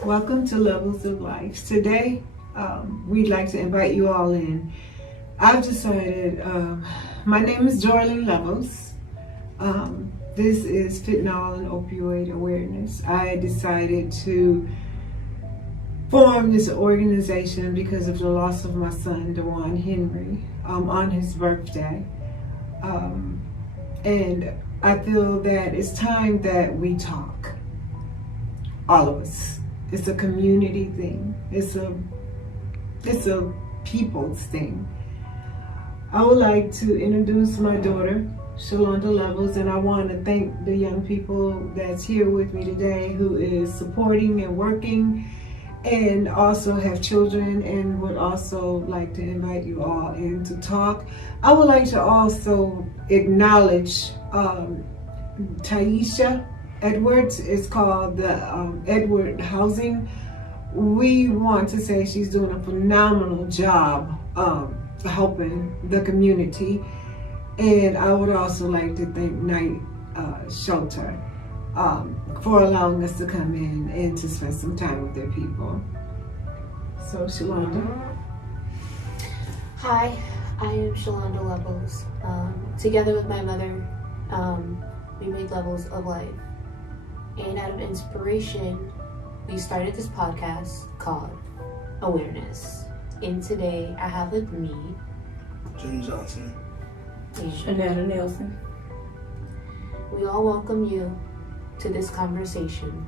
Welcome to Levels of Life. Today, we'd like to invite you all in. I've decided, my name is Darlene Levels. This is Fentanyl and Opioid Awareness. I decided to form this organization because of the loss of my son, Dwan Henry, on his birthday. And I feel that it's time that we talk, all of us. It's a community thing. It's a people's thing. I would like to introduce my daughter, Shalonda Levels, and I want to thank the young people that's here with me today who is supporting and working and also have children, and would also like to invite you all in to talk. I would like to also acknowledge Taisha Edwards. Is called the Edward Housing. We want to say she's doing a phenomenal job helping the community. And I would also like to thank Night Shelter for allowing us to come in and to spend some time with their people. So, Shalonda. Hi, I am Shalonda Levels. Together with my mother, we made Levels of Life. And out of inspiration, we started this podcast called Awareness. And today I have with me Jim Johnson and Shalonda Nelson. we all welcome you to this conversation.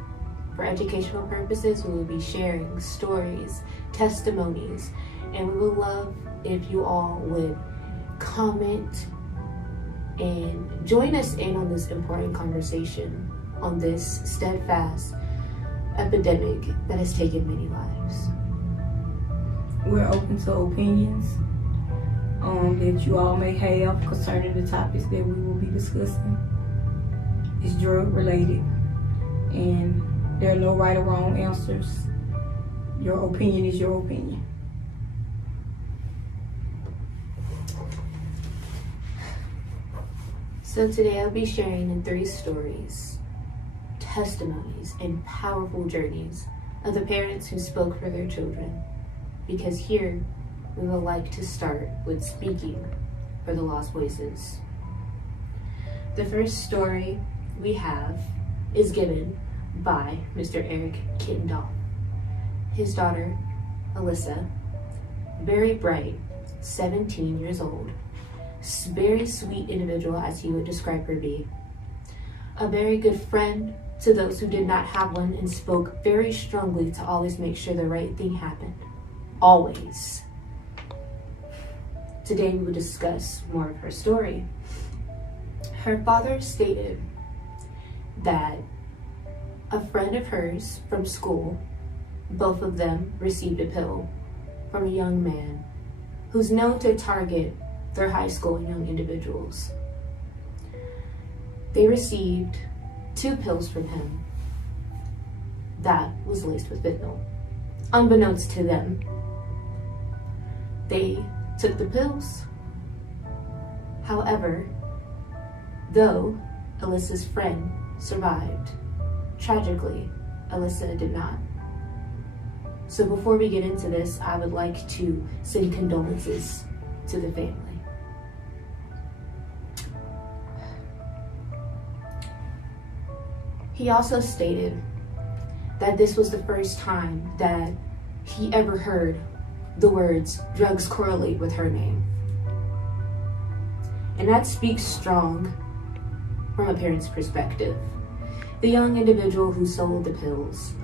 For educational purposes, we will be sharing stories, testimonies, and we would love if you all would comment and join us in on this important conversation on this steadfast epidemic that has taken many lives. We're open to opinions that you all may have concerning the topics that we will be discussing. It's drug related, and there are no right or wrong answers. Your opinion is your opinion. So today I'll be sharing in 3 stories, testimonies, and powerful journeys of the parents who spoke for their children. Because here, we would like to start with speaking for the lost voices. The first story we have is given by Mr. Eric Kittendahl. His daughter, Alyssa, very bright, 17 years old, very sweet individual as he would describe her be, a very good friend to those who did not have one, and spoke very strongly to always make sure the right thing happened. Always. Today we will discuss more of her story. Her father stated that a friend of hers from school, both of them received a pill from a young man who's known to target their high school young individuals. They received 2 pills from him that was laced with fentanyl. Unbeknownst to them, they took the pills. However, though Alyssa's friend survived, tragically, Alyssa did not. So before we get into this, I would like to send condolences to the family. He also stated that this was the first time that he ever heard the words drugs correlate with her name. And that speaks strong from a parent's perspective. The young individual who sold the pills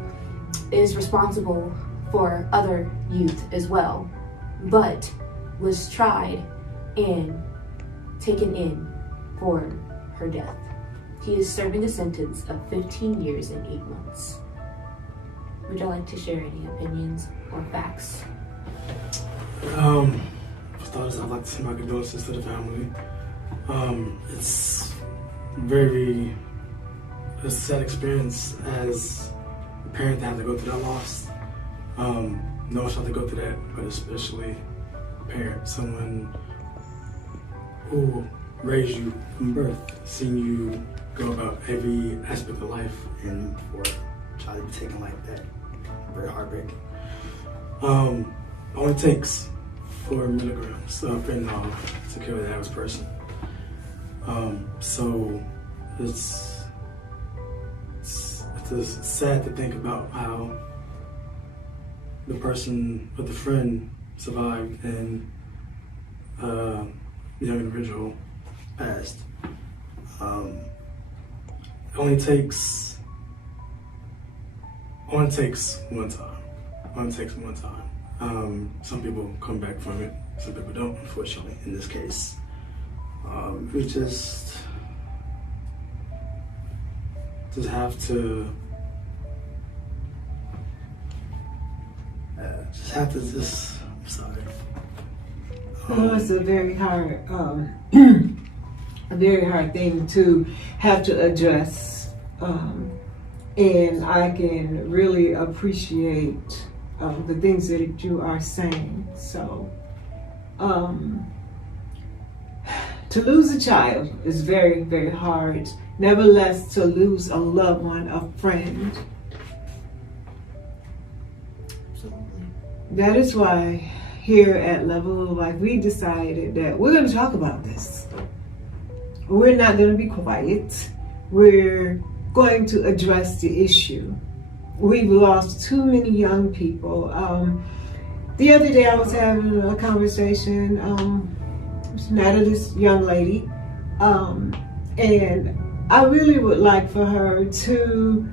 is responsible for other youth as well, but was tried and taken in for her death. He is serving a sentence of 15 years and 8 months. Would you like to share any opinions or facts? First I'd like to send my condolences to the family. It's a sad experience as a parent to have to go through that loss. No one should have to go through that, but especially a parent, someone who raised you from birth, seeing you go about every aspect of life, and for a child to be taken like that, very heartbreaking. Only takes 4 milligrams of fentanyl to kill the average person. So it's sad to think about how the person or the friend survived and the young individual passed. It only takes one time. Only takes one time. Some people come back from it, some people don't, unfortunately, in this case. We just have to I'm sorry. Well, it's a very hard, a very hard thing to have to address, and I can really appreciate the things that you are saying. So, to lose a child is very, very hard. Nevertheless, to lose a loved one, a friend. Absolutely. That is why here at Level of Life, we decided that we're going to talk about this. We're not going to be quiet. We're going to address the issue. We've lost too many young people. The other day I was having a conversation with this young lady, and I really would like for her to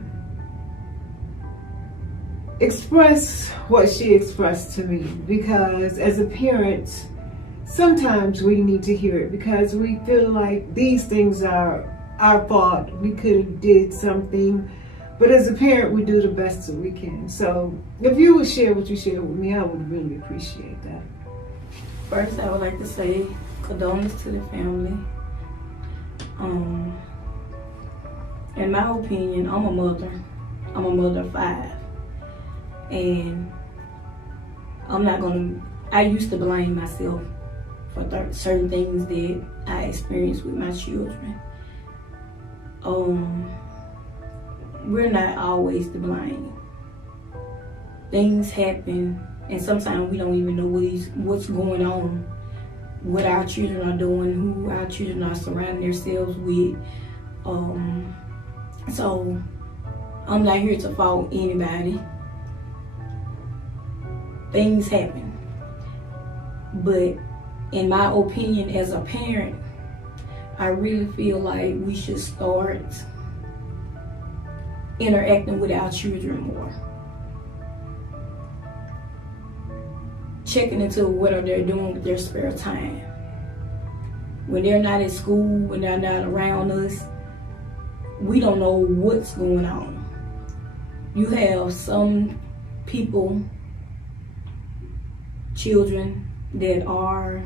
express what she expressed to me, because as a parent, sometimes we need to hear it because we feel like these things are our fault. We could have did something, but as a parent, we do the best that we can. So if you would share what you shared with me, I would really appreciate that. First, I would like to say condolences to the family. In my opinion, I'm a mother. I'm a mother of 5. And I used to blame myself for certain things that I experienced with my children. We're not always to blame. Things happen, and sometimes we don't even know what's going on, what our children are doing, who our children are surrounding themselves with. So I'm not here to fault anybody. Things happen. But in my opinion, as a parent, I really feel like we should start interacting with our children more. Checking into what are they doing with their spare time. When they're not at school, when they're not around us, we don't know what's going on. You have some people, children, that are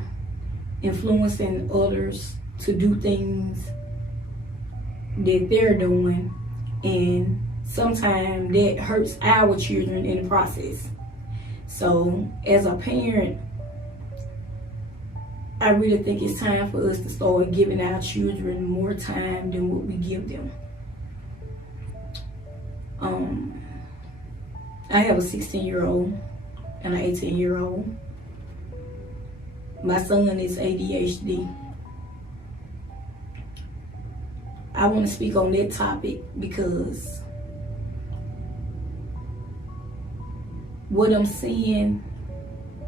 influencing others to do things that they're doing, and sometimes that hurts our children in the process. So as a parent, I really think it's time for us to start giving our children more time than what we give them. I have a 16-year-old and an 18-year-old. My son is ADHD. I want to speak on that topic because what I'm seeing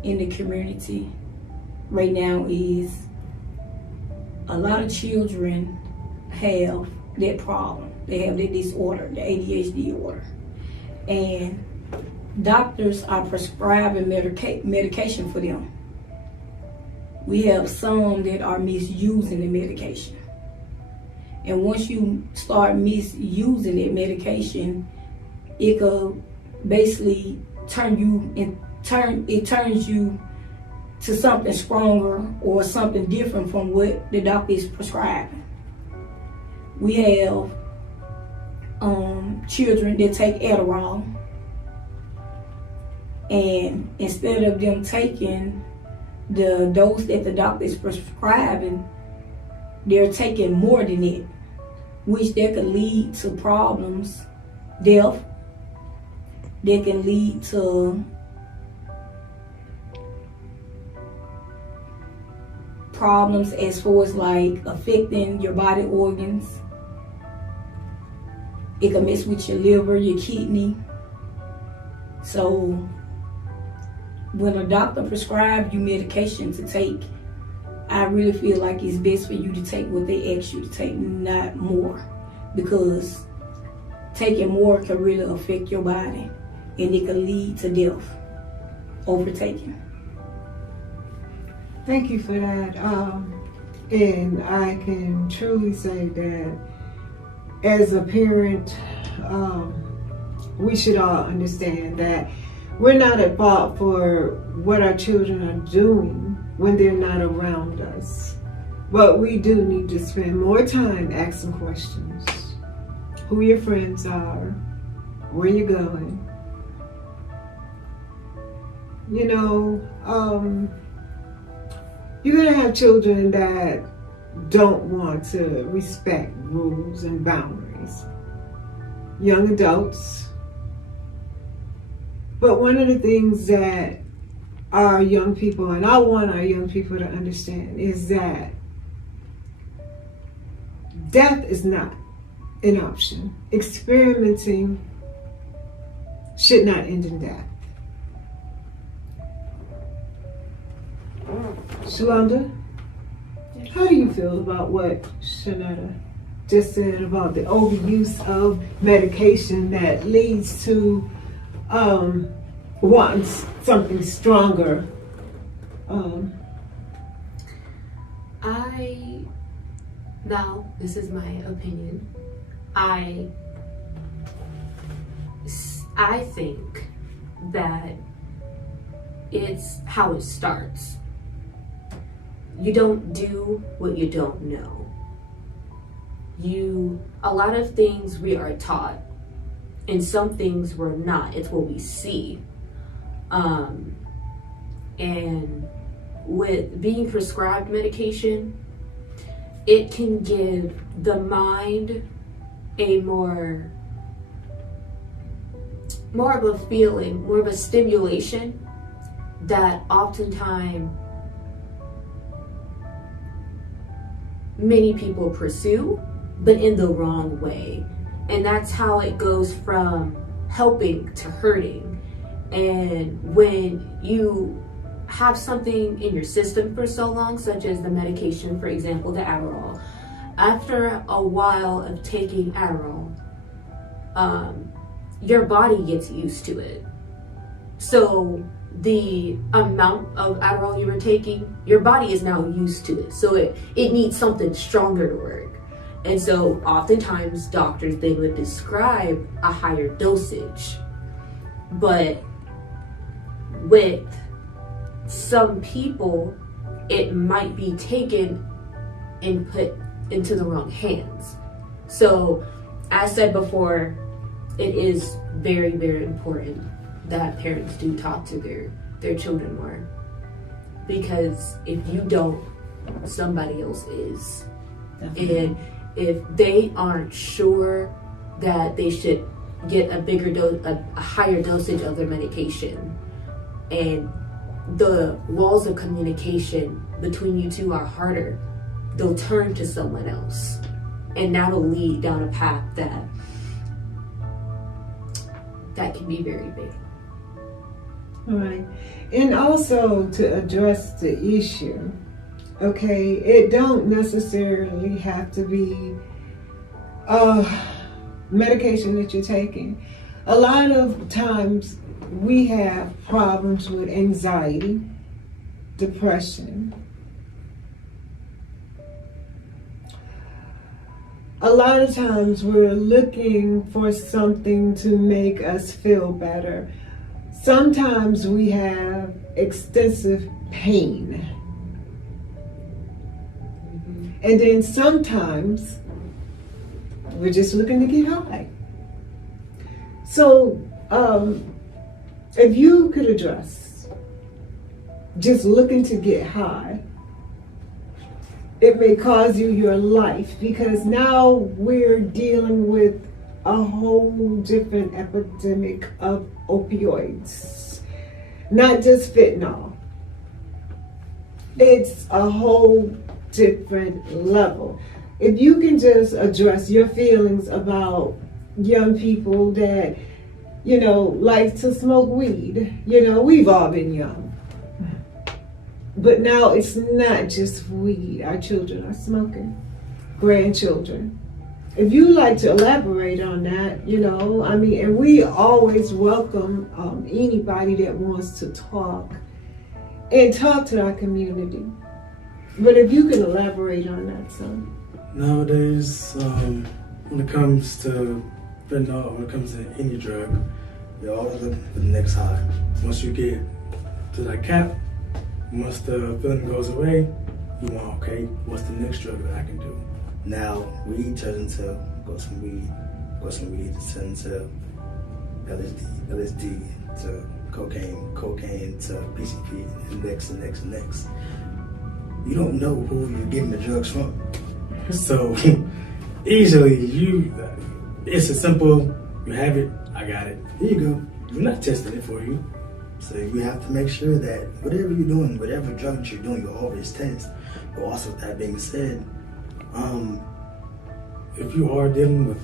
in the community right now is a lot of children have that problem. They have that disorder, the ADHD order. And doctors are prescribing medication for them. We have some that are misusing the medication. And once you start misusing that medication, it could basically turns you to something stronger or something different from what the doctor is prescribing. We have children that take Adderall, and instead of them taking the dose that the doctor is prescribing, they're taking more than it, which that could lead to problems, death, that can lead to problems as far as like affecting your body organs. It can mess with your liver, your kidney. So when a doctor prescribes you medication to take, I really feel like it's best for you to take what they ask you to take, not more, because taking more can really affect your body and it can lead to death, overtaking. Thank you for that. And I can truly say that as a parent, we should all understand that we're not at fault for what our children are doing when they're not around us. But we do need to spend more time asking questions. Who your friends are, where you're going. You know, you're gonna have children that don't want to respect rules and boundaries. Young adults. But one of the things that our young people, and I want our young people to understand, is that death is not an option. Experimenting should not end in death. Shalonda, how do you feel about what Shanetta just said about the overuse of medication that leads to wanting something stronger? Now, this is my opinion. I think that it's how it starts. You don't do what you don't know. A lot of things we are taught, and some things we're not. It's what we see. And with being prescribed medication, it can give the mind a more of a feeling, more of a stimulation that oftentimes many people pursue, but in the wrong way. And that's how it goes from helping to hurting. And when you have something in your system for so long, such as the medication, for example, the Adderall, after a while of taking Adderall, your body gets used to it. So the amount of Adderall you were taking, your body is now used to it. So it needs something stronger to work. And so oftentimes doctors, they would describe a higher dosage. But with some people, it might be taken and put into the wrong hands. So as said before, it is very, very important that parents do talk to their children more. Because if you don't, somebody else is. Definitely. And if they aren't sure that they should get a higher dosage of their medication, and the walls of communication between you two are harder, they'll turn to someone else, and that'll lead down a path that can be very big. Right. And also to address the issue, okay, it don't necessarily have to be medication that you're taking. A lot of times we have problems with anxiety, depression. A lot of times we're looking for something to make us feel better. Sometimes we have extensive pain. And then sometimes we're just looking to get high. So if you could address just looking to get high, it may cause you your life, because now we're dealing with a whole different epidemic of opioids, not just fentanyl. It's a whole different level. If you can just address your feelings about young people that, like to smoke weed. We've all been young. But now it's not just weed. Our children are smoking. Grandchildren. If you like to elaborate on that, and we always welcome anybody that wants to talk to our community. But if you can elaborate on that, son. Nowadays, when it comes to fentanyl, when it comes to any drug, you're always looking for the next high. Once you get to that cap, once the feeling goes away, you want, okay, what's the next drug that I can do? Now, weed turns into, go some weed turns into LSD to cocaine to PCP, and next. You don't know who you're getting the drugs from. So, easily, it's a simple, you have it, I got it, here you go. We're not testing it for you. So you have to make sure that whatever you're doing, whatever drug you're doing, you always test. But also with that being said, if you are dealing with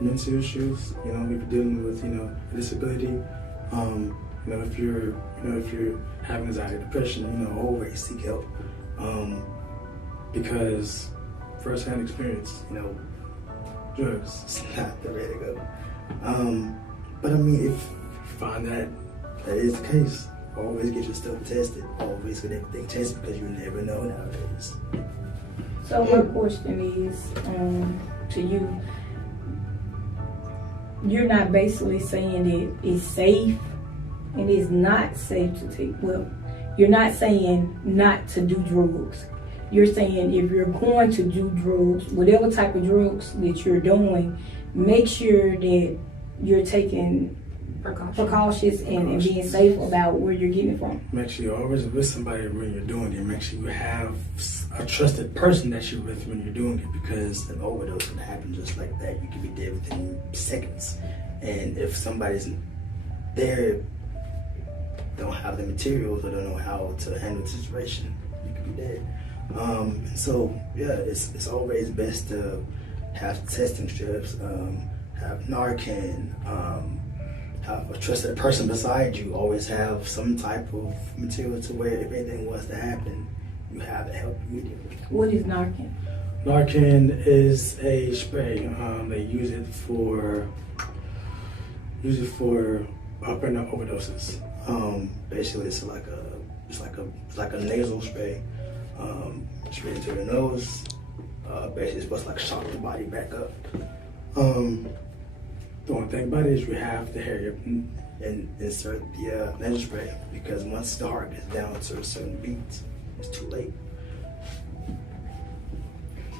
mental issues, if you're dealing with, a disability, if you're having anxiety, depression, always seek help. Because first-hand experience, drugs is not the way to go. But if you find that is the case, always get your stuff tested. Always get everything tested, because you never know nowadays. So my question is to you. You're not basically saying that it's safe and it's not safe to take. Well, you're not saying not to do drugs. You're saying if you're going to do drugs, whatever type of drugs that you're doing, make sure that you're taking precautions and being safe about where you're getting it from. Make sure you're always with somebody when you're doing it. Make sure you have a trusted person that you're with when you're doing it, because an overdose can happen just like that. You can be dead within seconds. And if somebody's there, don't have the materials or don't know how to handle the situation, you could be dead. It's always best to have testing strips, have Narcan, have a trusted person beside you. Always have some type of material to where if anything was to happen, you have to help you with it. What is Narcan? Narcan is a spray. They use it for fentanyl overdoses. Basically, it's like a nasal spray. Straight into the nose. Basically, it's supposed to shock the body back up. The only thing about it is you have to hurry up and insert the nasal spray, because once the heart gets down to a certain beat, it's too late.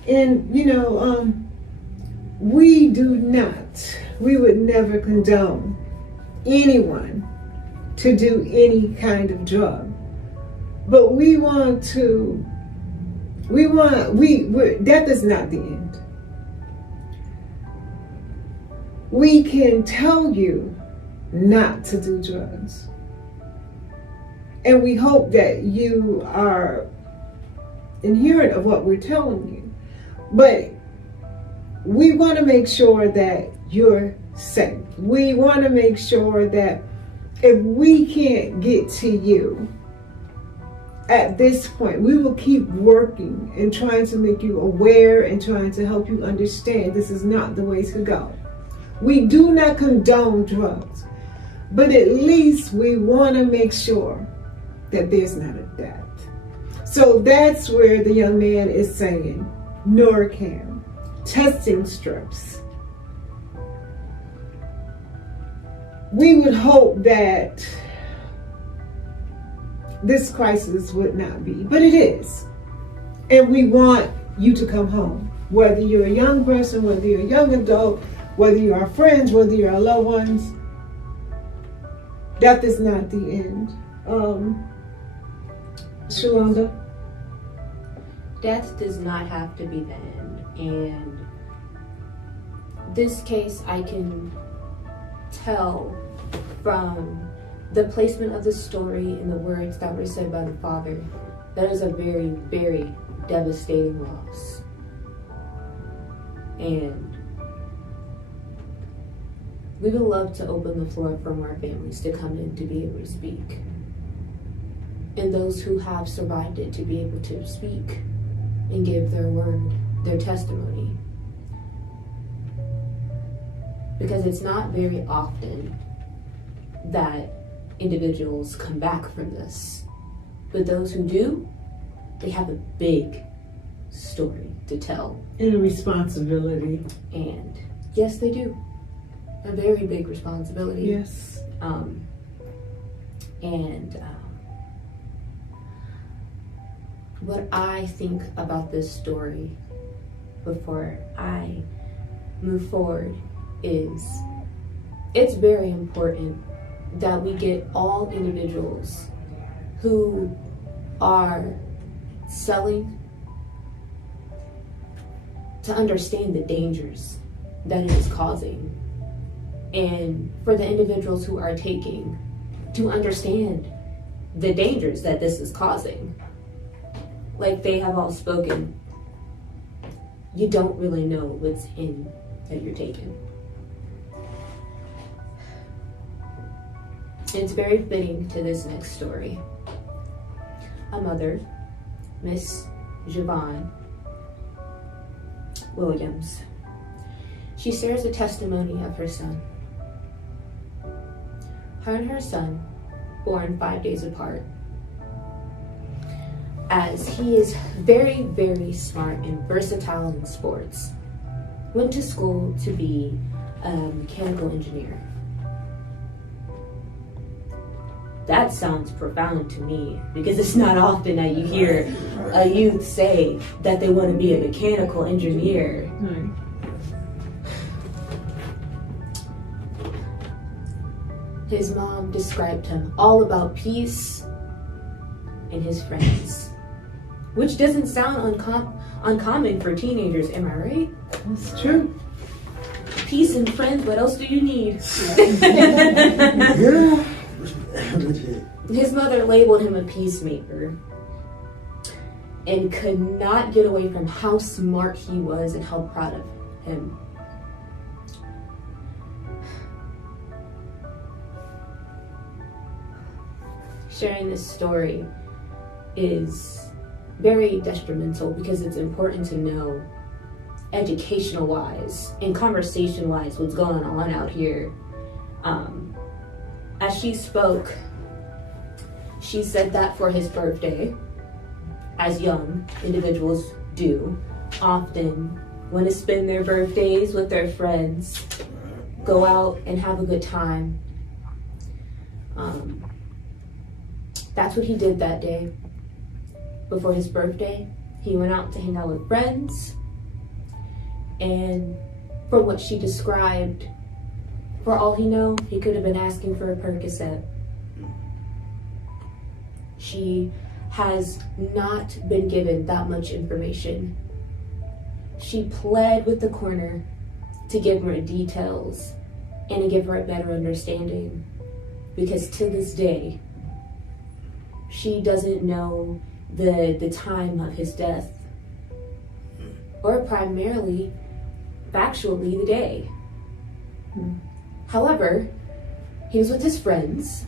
And we would never condone anyone to do any kind of drug. But death is not the end. We can tell you not to do drugs. And we hope that you are inherent of what we're telling you. But we want to make sure that you're safe. We want to make sure that if we can't get to you at this point, we will keep working and trying to make you aware and trying to help you understand this is not the way to go. We do not condone drugs, but at least we want to make sure that there's not a death. So that's where the young man is saying Narcan, testing strips. We would hope that this crisis would not be, but it is. And we want you to come home, whether you're a young person, whether you're a young adult, whether you are friends, whether you're loved ones. Death is not the end. Shalonda? Death does not have to be the end. And this case, I can tell from the placement of the story and the words that were said by the father, that is a very, very devastating loss. And we would love to open the floor for more families to come in to be able to speak. And those who have survived it to be able to speak and give their word, their testimony. Because it's not very often that individuals come back from this. But those who do, they have a big story to tell. And a responsibility. And yes, they do. A very big responsibility. Yes. What I think about this story before I move forward is it's very important that we get all individuals who are selling to understand the dangers that it is causing, and for the individuals who are taking to understand the dangers that this is causing. Like they have all spoken, you don't really know what's in that you're taking. It's very fitting to this next story. A mother, Miss Dwan Williams, she shares a testimony of her son. Her and her son, born 5 days apart, as he is very, very smart and versatile in sports, went to school to be a mechanical engineer. That sounds profound to me, because it's not often that you hear a youth say that they want to be a mechanical engineer. Right. His mom described him all about peace and his friends, which doesn't sound uncommon for teenagers, am I right? That's true. Peace and friends, what else do you need? Yeah. His mother labeled him a peacemaker and could not get away from how smart he was and how proud of him. Sharing this story is very detrimental because it's important to know educational wise and conversation wise what's going on out here. As she spoke, she said that for his birthday, as young individuals do, often want to spend their birthdays with their friends, go out and have a good time. That's what he did that day. Before his birthday, he went out to hang out with friends, and from what she described, for all he know, he could have been asking for a Percocet. She has not been given that much information. She pled with the coroner to give her details and to give her a better understanding, because to this day, she doesn't know the time of his death, or primarily, factually, the day. However, he was with his friends.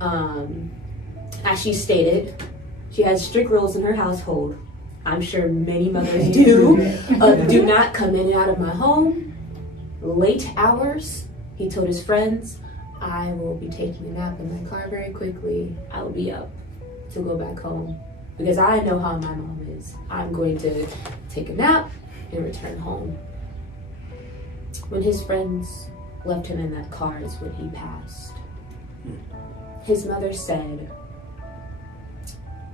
As she stated, she has strict rules in her household. I'm sure many mothers do. Do not come in and out of my home. Late hours. He told his friends, I will be taking a nap in my car very quickly. I will be up to go back home, because I know how my mom is. I'm going to take a nap and return home. When his friends left him in that car is when he passed. His mother said,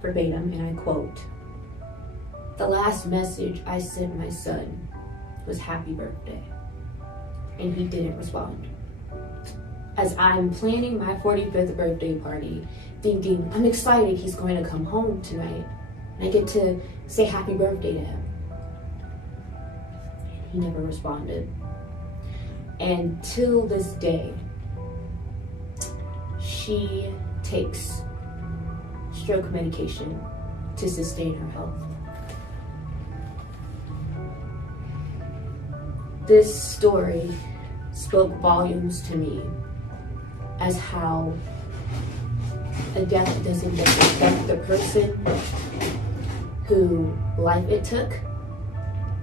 verbatim, and I quote, "The last message I sent my son was happy birthday, and he didn't respond. As I'm planning my 45th birthday party, thinking I'm excited he's going to come home tonight, and I get to say happy birthday to him. And he never responded. And till this day, she takes stroke medication to sustain her health. This story spoke volumes to me as how a death doesn't just affect the person who life it took,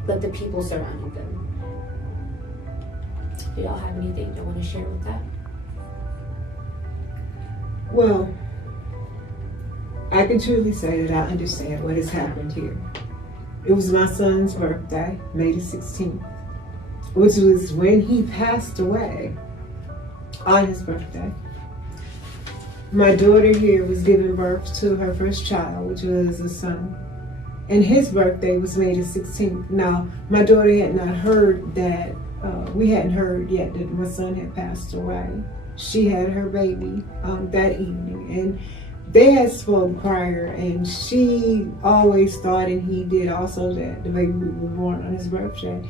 but the people surrounding them. Do y'all have anything you want to share with that? Well, I can truly say that I understand what has happened here. It was my son's birthday, May the 16th, which was when he passed away on his birthday. My daughter here was giving birth to her first child, which was a son. And his birthday was May the 16th. Now, my daughter had not heard that, we hadn't heard yet that my son had passed away. She had her baby that evening. And they had spoken prior, and she always thought, and he did also, that the baby would be born on his birthday.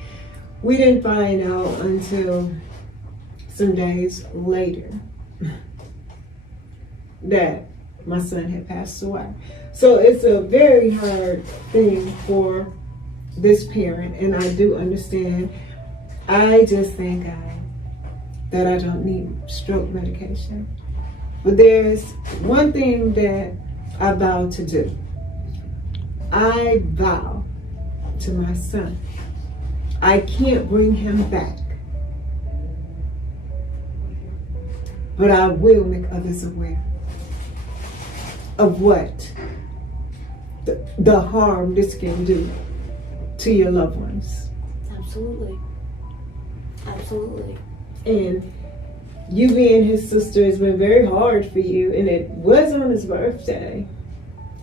We didn't find out until some days later that my son had passed away. So it's a very hard thing for this parent, and I do understand. I just thank God that I don't need stroke medication. But there's one thing that I vow to do. I vow to my son, I can't bring him back, but I will make others aware of what the harm this can do to your loved ones. Absolutely. Absolutely. And you being his sister has been very hard for you, and it was on his birthday.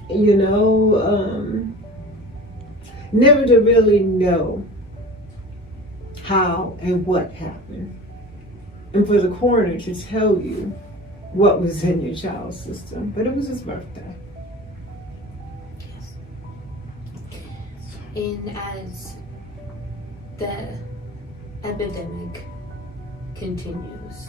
You know, never to really know how and what happened. And for the coroner to tell you what was in your child's system, but it was his birthday. And as the epidemic continues,